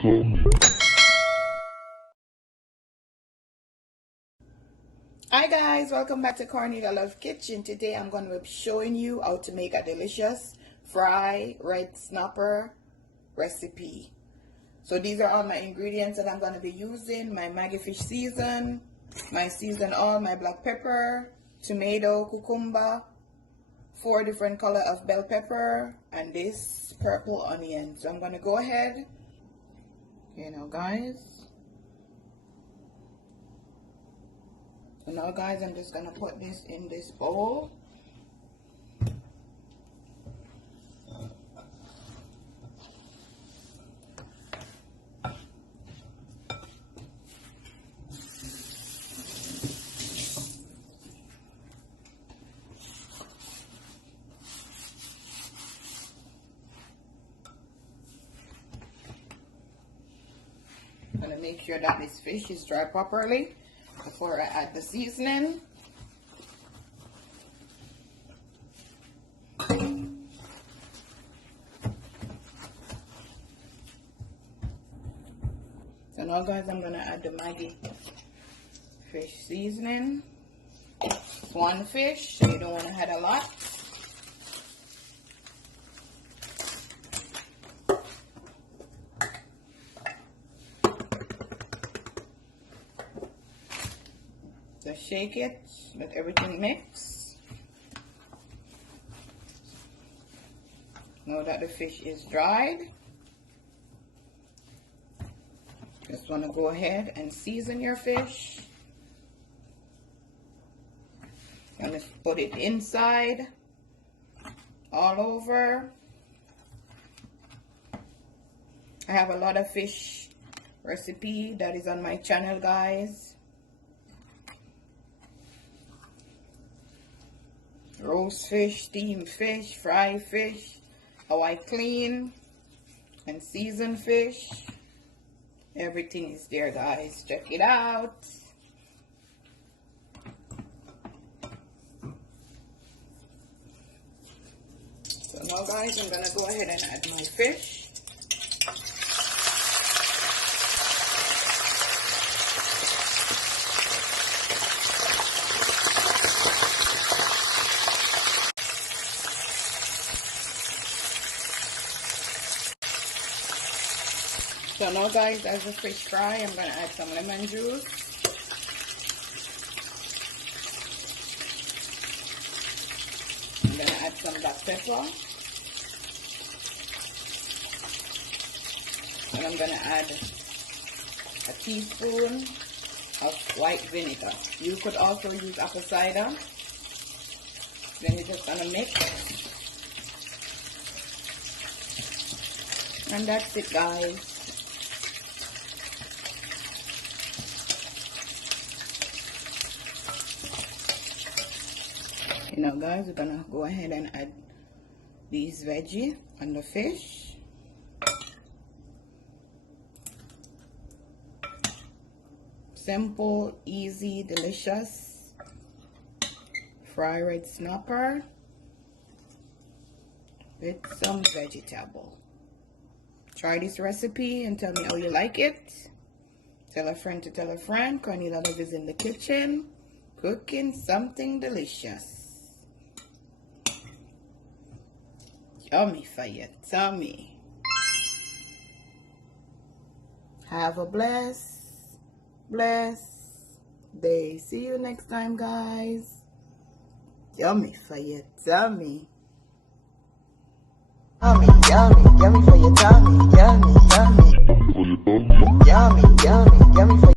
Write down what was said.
Hi guys, welcome back to Cornelia Love Kitchen. Today I'm going to be showing you how to make a delicious fry red snapper recipe. So these are all my ingredients that I'm going to be using: my Maggi fish season, my seasoned oil, my black pepper, tomato, cucumber, 4 different color of bell pepper, and this purple onion. So I'm going to go ahead, guys. So now guys, I'm just gonna put this in this bowl. I'm gonna make sure that this fish is dry properly before I add the seasoning. So now guys, I'm gonna add the Maggi fish seasoning. It's one fish, so you don't want to add a lot. Just shake it, let everything mix. Now that the fish is dried, just want to go ahead and season your fish. I'm going to put it inside, all over. I have a lot of fish recipe that is on my channel, guys. Roast fish, steamed fish, fried fish, how I clean and season fish. Everything is there, guys. Check it out. So now guys, I'm gonna go ahead and add my fish. So now guys, as the fish fry, I'm going to add some lemon juice. I'm going to add some black pepper. And I'm going to add a teaspoon of white vinegar. You could also use apple cider. Then you're just going to mix. And that's it, guys. Guys, we're gonna go ahead and add these veggies on the fish. Simple, easy, delicious fry red snapper with some vegetable. Try this recipe and tell me how you like it. Tell a friend to tell a friend. Cornelia Love is in the kitchen cooking something delicious. Yummy for your tummy. Have a blessed day. See you next time, guys. Yummy for your tummy. Yummy for your tummy. Yummy for your